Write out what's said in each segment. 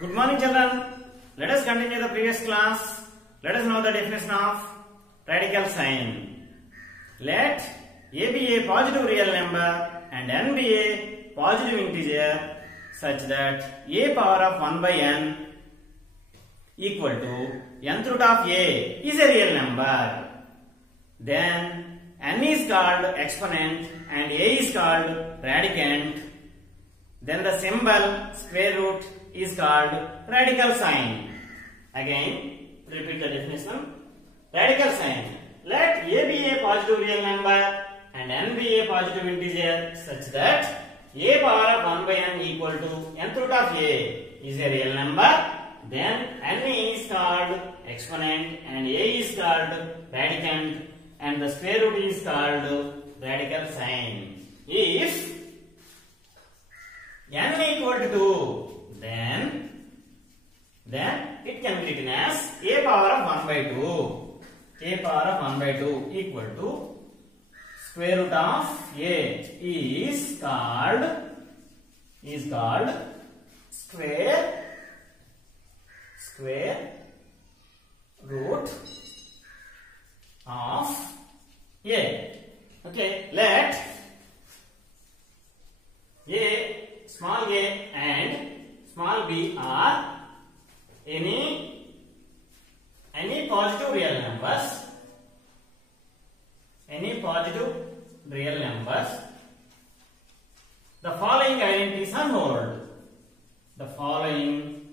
Good morning, children. Let us continue the previous class. Let us know the definition of radical sign. Let A be a positive real number and n be a positive integer such that a power of 1 by n equal to nth root of a is a real number. Then n is called exponent and a is called radicand. Then the symbol square root is called radical sign. Again, repeat the definition. Radical sign. Let a be a positive real number and n be a positive integer such that a power of 1 by n equal to nth root of a is a real number. Then n is called exponent and a is called radicand and the square root is called radical sign. If n equal to 2, then it can be written as a power of 1 by 2. A power of 1 by 2 equal to square root of a is called square root of a. Okay, let a, small a and small b are any positive real numbers. Any positive real numbers. The following identities are hold. The following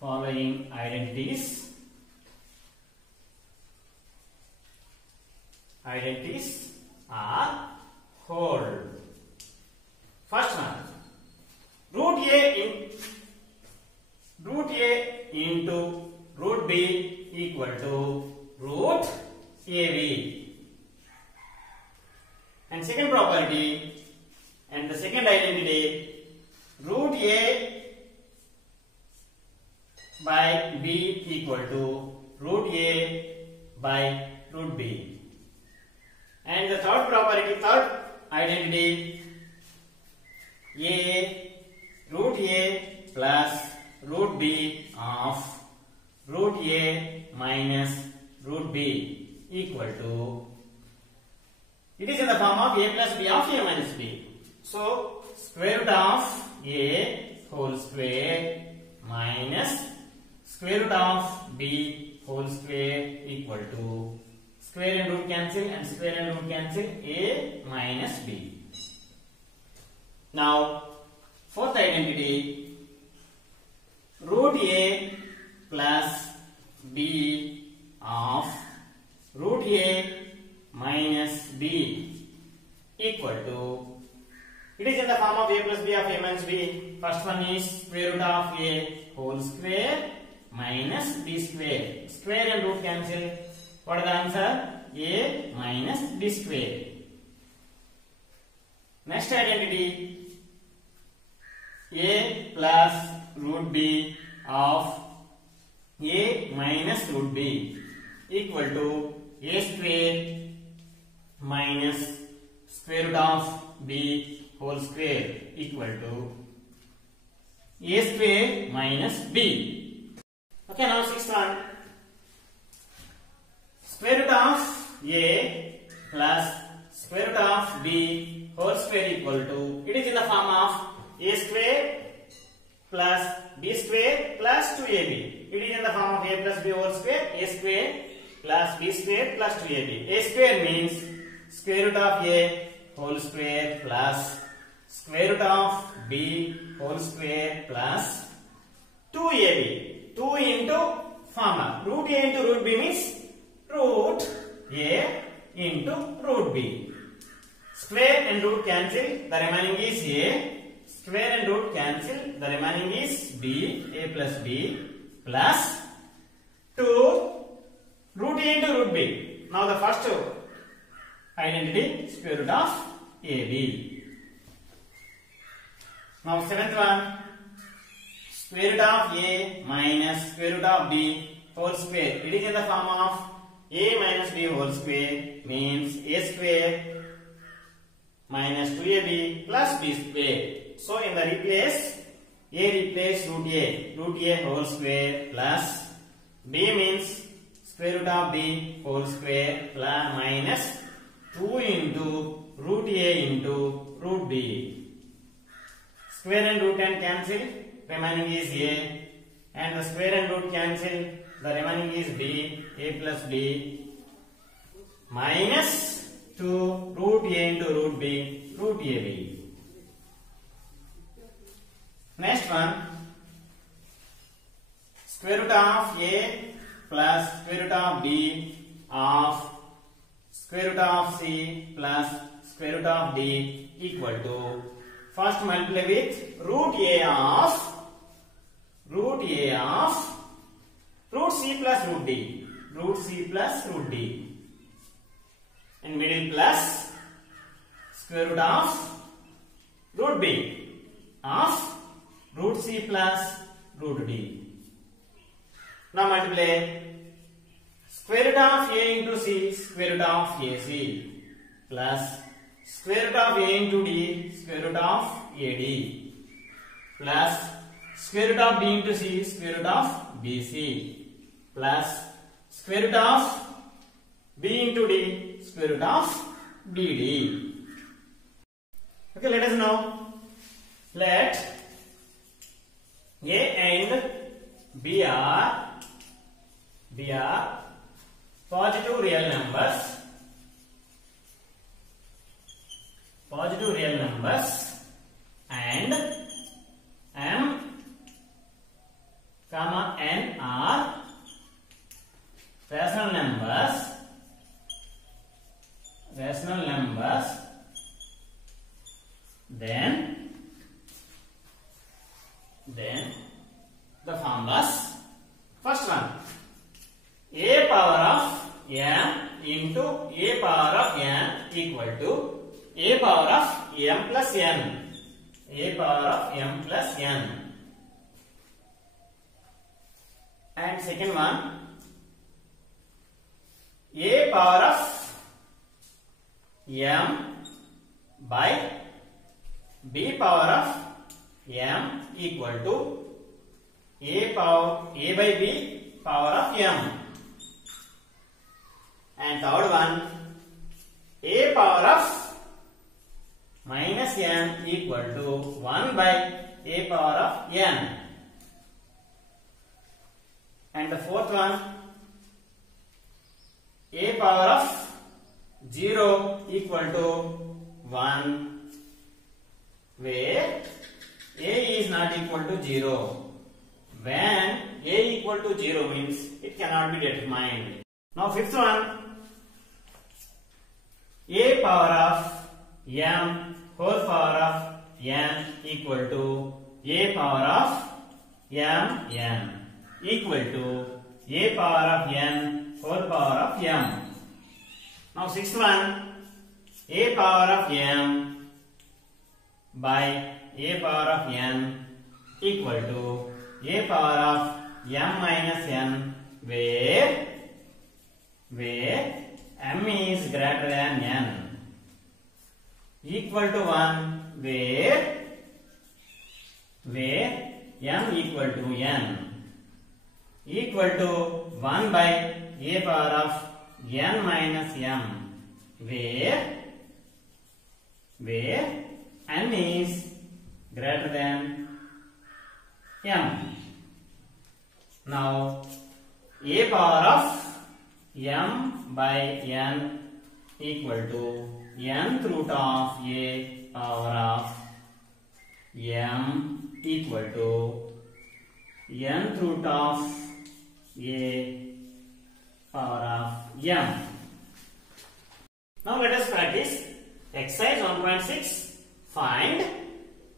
identities are hold. First one, root a into root b equal to root ab. And second property and the second identity, root a by b equal to root a by root b. And the third property, third identity, root a plus root b of root a minus root b equal to, it is in the form of a plus b of a minus b. So, square root of a whole square minus square root of b whole square equal to square and root cancel and square and root cancel, a minus b. Now, fourth identity, root a plus b of root a minus b equal to, it is in the form of a plus b of a minus b. First one is square root of a whole square minus b square. Square and root cancel. What is the answer? A minus b square. Next identity, a plus root b of a minus root b equal to a square minus square root of b whole square equal to a square minus b. Okay, now sixth one, square root of a plus square root of b whole square equal to, it is in the form of a square plus b square plus 2ab. It is in the form of a plus b whole square, a square plus b square plus 2ab. A square means square root of a whole square plus square root of b whole square plus 2ab. 2 into former. Root a into root b means root a into root b. Square and root cancel, the remaining is a. Square and root cancel, the remaining is b, a plus b plus 2 root a into root b. Now the first identity, square root of ab. Now seventh one, square root of a minus square root of b whole square. It is in the form of a minus b whole square means a square minus 2ab plus b square. So in the replace A replace root A whole square plus B means square root of B whole square plus minus 2 into root A into root B. Square and root and cancel, remaining is A, and the square and root cancel, the remaining is B, A plus B, minus 2 root A into root B, root AB. Next one, square root of A plus square root of B of square root of C plus square root of D equal to, first multiply with root A of root C plus root D, root C plus root D, and middle plus square root of root B of root C plus root D. Now multiply square root of A into C, square root of AC, plus square root of A into D, square root of AD, plus square root of B into C, square root of BC, plus square root of B into D, square root of BD. Okay, let us know. Let A and B are positive real numbers, and M, comma N are rational numbers, then the formulas. First one, A power of M into A power of N equal to A power of M plus N. A power of M plus N. And second one, A power of M by B power of M equal to A by B power of M. And third one, A power of minus N equal to 1 by A power of N. And the fourth one, A power of 0 equal to 1, where A is not equal to 0. When A equal to 0 means it cannot be determined. Now fifth one, A power of M whole power of N equal to A power of M equal to A power of N whole power of M. Now sixth one, A power of M by A power of N equal to A power of M minus N, where M is greater than N, equal to 1, where M equal to N, equal to 1 by A power of N minus M, where N is greater than M. Now A power of M by N equal to nth root of A power of M equal to nth root of A power of M. Now let us practice exercise 1.6. Find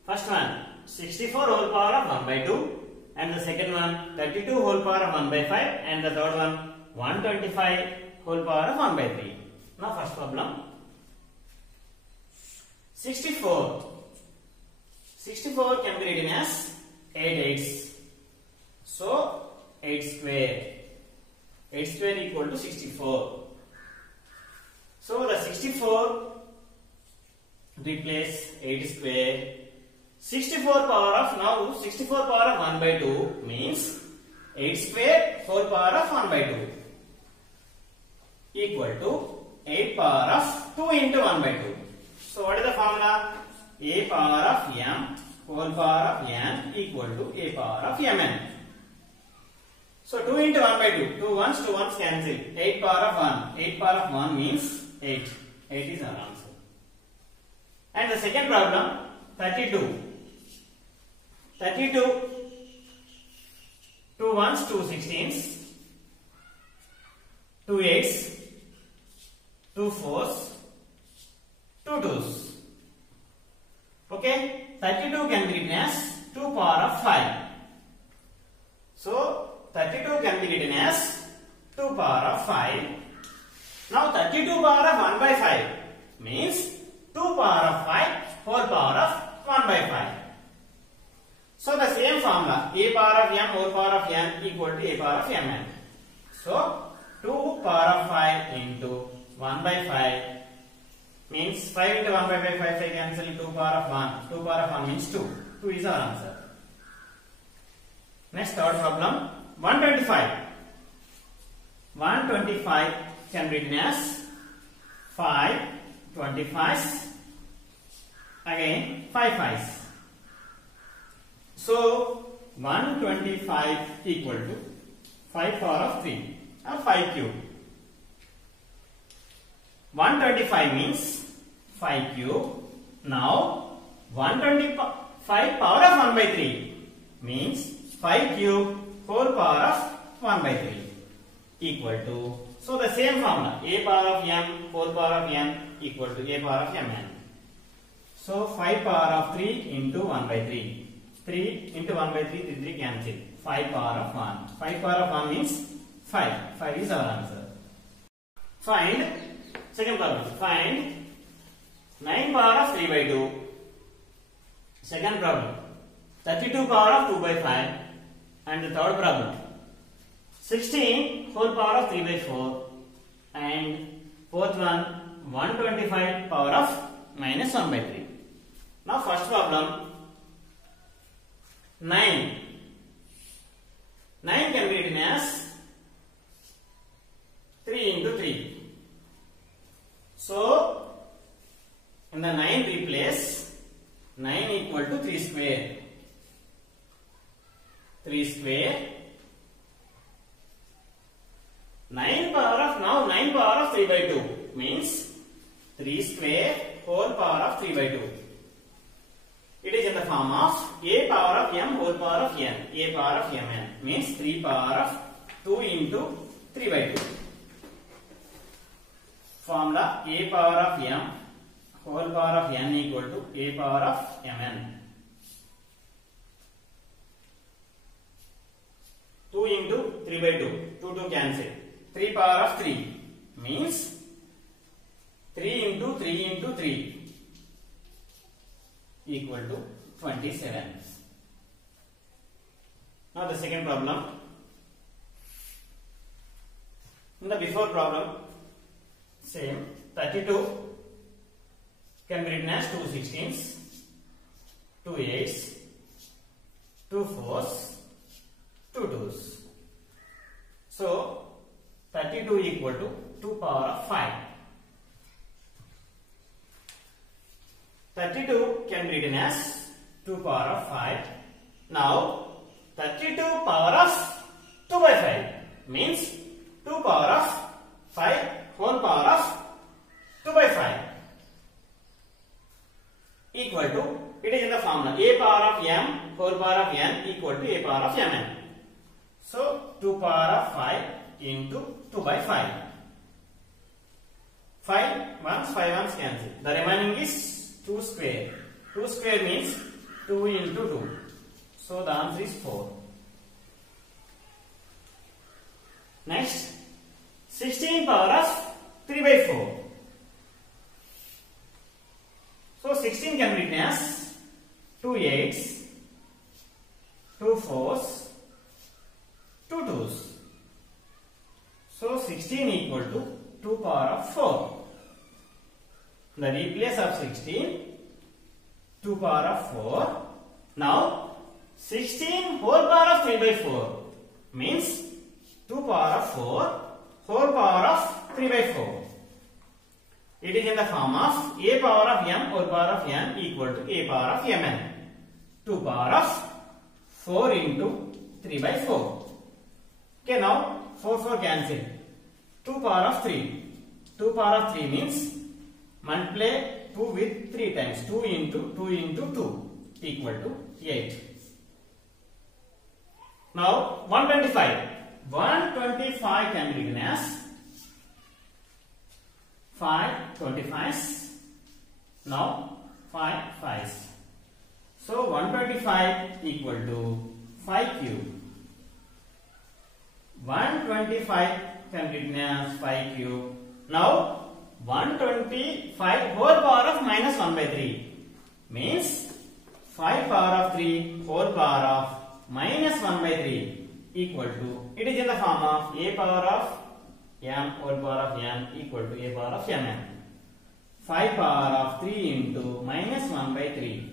first one 64 whole power of 1 by 2, and the second one 32 whole power of 1 by 5, and the third one 125 whole power of 1 by 3. Now first problem, 64 can be written as 8 eighths. So 8 square equal to 64. So the 64 replace 8 square. 64 power of, now 64 power of 1 by 2 means 8 square 4 power of 1 by 2 equal to 8 power of 2 into 1 by 2. So what is the formula? A power of m whole power of n equal to a power of mn. So 2 into 1 by 2, 2 ones cancel. 8 power of 1, 8 power of 1 means 8. 8 is our answer. And the second problem, 32. 32, 2 ones, 2 16s, 2 8s, 2 4s, 2 2s. Okay, 32 can be written as 2 power of 5. So 32 can be written as 2 power of 5. Now 32 power of 1 by 5 means 2 power of 5 whole power of 1 by 5. So the same formula, a power of m whole power of n equal to a power of mn. So 2 power of 5 into 1 by 5 means 5 into 1 by 5, 5 cancel, 2 power of 1. 2 power of 1 means 2. 2 is our answer. Next, third problem, 125. 125 can be written as 5 25s, again 5 5s. So 125 equal to 5 power of 3 or 5 cube. 125 means 5 cube. Now 125 power of 1 by 3 means 5 cube whole power of 1 by 3 equal to, so the same formula, a power of m whole power of n equal to a power of mn. So 5 power of 3 into 1 by 3. 3 into 1 by 3, 3 cancel. 5 power of 1. 5 power of 1 means 5. 5 is our answer. Find, second problem, find 9 power of 3 by 2. Second problem, 32 power of 2 by 5. And the third problem, 16 whole power of 3 by 4. And fourth one, 125 power of minus 1 by 3. Now first problem, 9. 9 can be written as 3 into 3. So, in the 9 replace 9 equal to 3 square. 3 square. 9 power of, now 9 power of 3 by 2 means 3 square whole power of 3 by 2. It is in the form of a power of m whole power of n. A power of mn means 3 power of 2 into 3 by 2. Formula, a power of m whole power of n equal to a power of mn. 2 into 3 by 2. 2 cancel. 3 power of 3 means 3 into 3 into 3 equal to 27. Now the second problem. In the before problem, same, 32 can be written as 2 16s, 2 8s, 2 4s, 2 2s. So 32 equal to 2 power of 5. 32 can be written as 2 power of 5. Now 32 power of 2 by 5 means 2 power of 5 whole power of 2 by 5 equal to, it is in the formula, a power of m whole power of n equal to a power of mn. So 2 power of 5 into 2 by 5. 5 ones cancel. The remaining is 2 square. 2 square means 2 into 2. So the answer is 4. Next, 16 power of 3 by 4. So 16 can be written as 2 8s, 2 4s, 2 2s. So 16 equal to 2 power of 4. The replace of 16, 2 power of 4 Now 16 whole power of 3 by 4 means 2 power of 4 whole power of 3 by 4. It is in the form of a power of m whole power of n equal to a power of mn. 2 power of 4 into 3 by 4. Okay, now 4 cancel. 2 power of 3. 2 power of 3 means multiply 2 with 3 times. 2 into 2 equal to 8. Now 125. 125 can be written as 5 25s. Now 5 5s. So 125 equal to 5 cube. 125 can be written as 5 cube. Now 125 whole power of minus 1 by 3 means 5 power of 3 whole power of minus 1 by 3 equal to, it is in the form of a power of m whole power of n equal to a power of mn. 5 power of 3 into minus 1 by 3.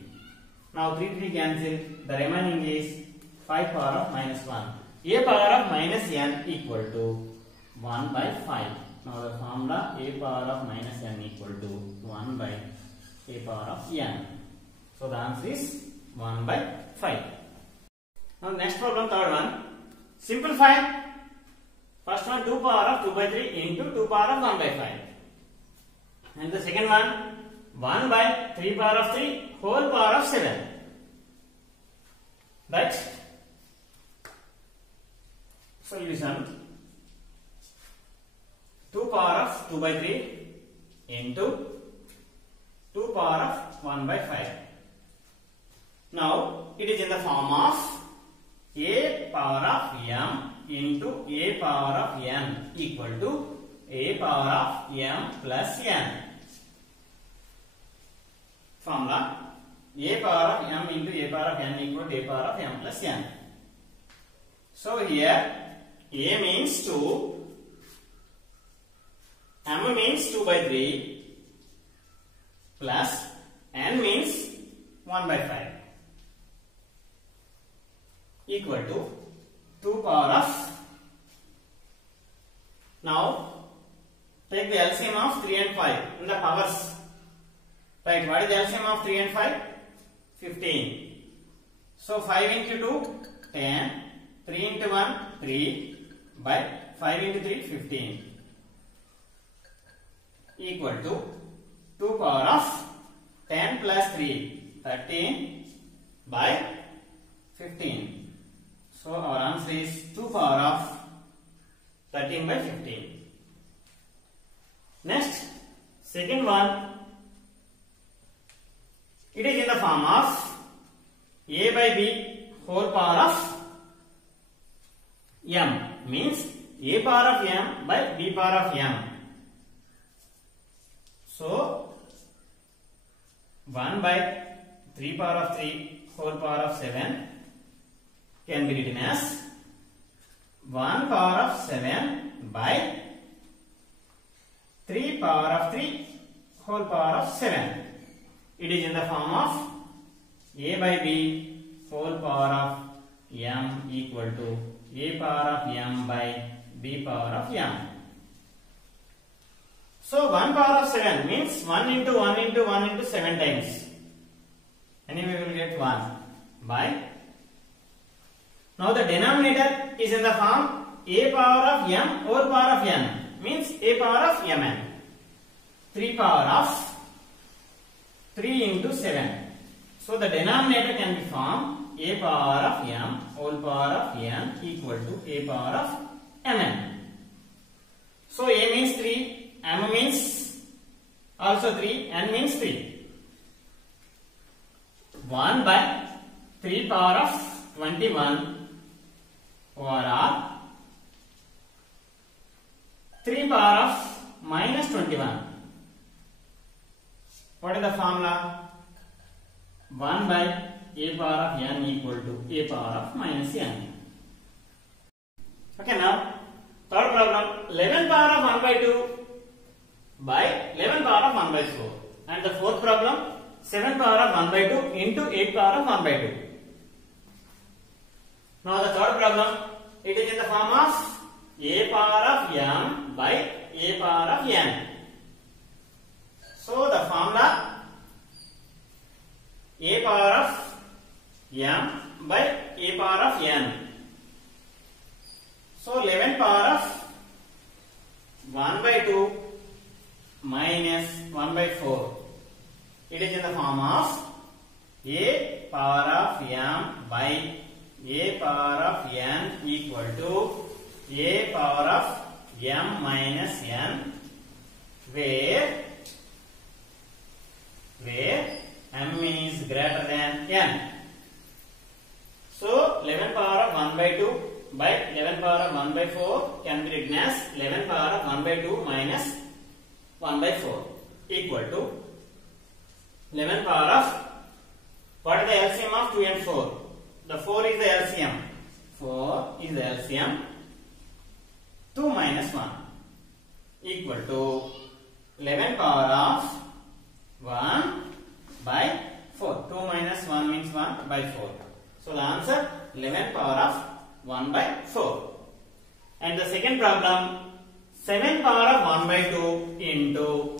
Now 3 cancel. The remaining is 5 power of minus 1. A power of minus n equal to 1 by 5. Now the formula a power of minus n equal to 1 by a power of n. So the answer is 1 by 5. Now next problem, third one. Simplify. First one 2 power of 2 by 3 into 2 power of 1 by 5. And the second one 1 by 3 power of 3 whole power of 7. That solution 2 power of 2 by 3 into 2 power of 1 by 5. Now it is in the form of a power of m into a power of n equal to a power of m plus n. Formula a power of m into a power of n equal to a power of m plus n. So here a means 2, m means 2 by 3 plus n means 1 by 5 equal to 2 power of, now take the LCM of 3 and 5 in the powers. Right, what is the LCM of 3 and 5? 15. So 5 into 2, 10. 3 into 1, 3 by 5 into 3, 15 equal to 2 power of 10 plus 3, 13 by 15. So our answer is 2 power of 13 by 15. Next, second one, it is in the form of a by b whole power of m, means a power of m by b power of m. So 1 by 3 power of 3 whole power of 7 can be written as 1 power of 7 by 3 power of 3 whole power of 7. It is in the form of a by b whole power of m equal to a power of m by b power of m. So 1 power of 7 means 1 into 1 into 1 into 7 times. Anyway, we will get 1 by. Now the denominator is in the form a power of m whole power of n, means a power of mn. 3 power of 3 into 7. So the denominator can be formed a power of m whole power of n equal to a power of mn. So a means 3, m means also 3, n means 3. 1 by 3 power of 21 over 3 power of minus 21. What is the formula? 1 by a power of n equal to a power of minus n. Okay, now third problem, 11 power of 1 by 2 by 11 power of 1 by 4. And the fourth problem, 7 power of 1 by 2 into 8 power of 1 by 2. Now the third problem, it is in the form of a power of m by a power of n. So the formula a power of m by a power of n. So 11 power of 1 by 2 minus 1 by 4. It is in the form of a power of m by a power of n equal to a power of m minus n, where m is greater than n. So 11 power of 1 by 2 by 11 power of 1 by 4 can be written as 11 power of 1 by 2 minus 1 by 4 equal to 11 power of, what is the LCM of 2 and 4? The 4 is the LCM. 4 is the LCM. 2 minus 1 equal to 11 power of 1 by 4. 2 minus 1 means 1 by 4. So the answer 11 power of 1 by 4. And the second problem, 7 power of 1 by 2 into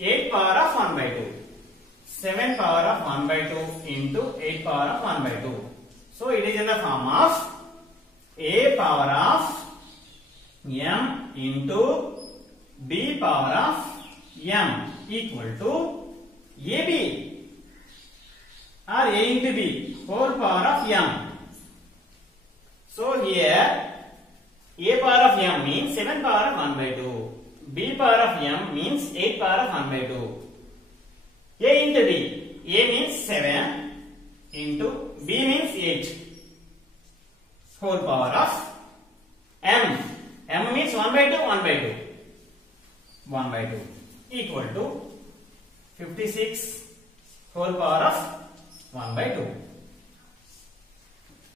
8 power of 1 by 2. 7 power of 1 by 2 into 8 power of 1 by 2. So it is in the form of a power of m into b power of m equal to ab or a into b whole power of m. So here a power of m means 7 power of 1 by 2. B power of m means 8 power of 1 by 2. A into b. A means 7 into b means 8. Whole power of m. M means 1 by 2, 1 by 2. 1 by 2 equal to 56 whole power of 1 by 2.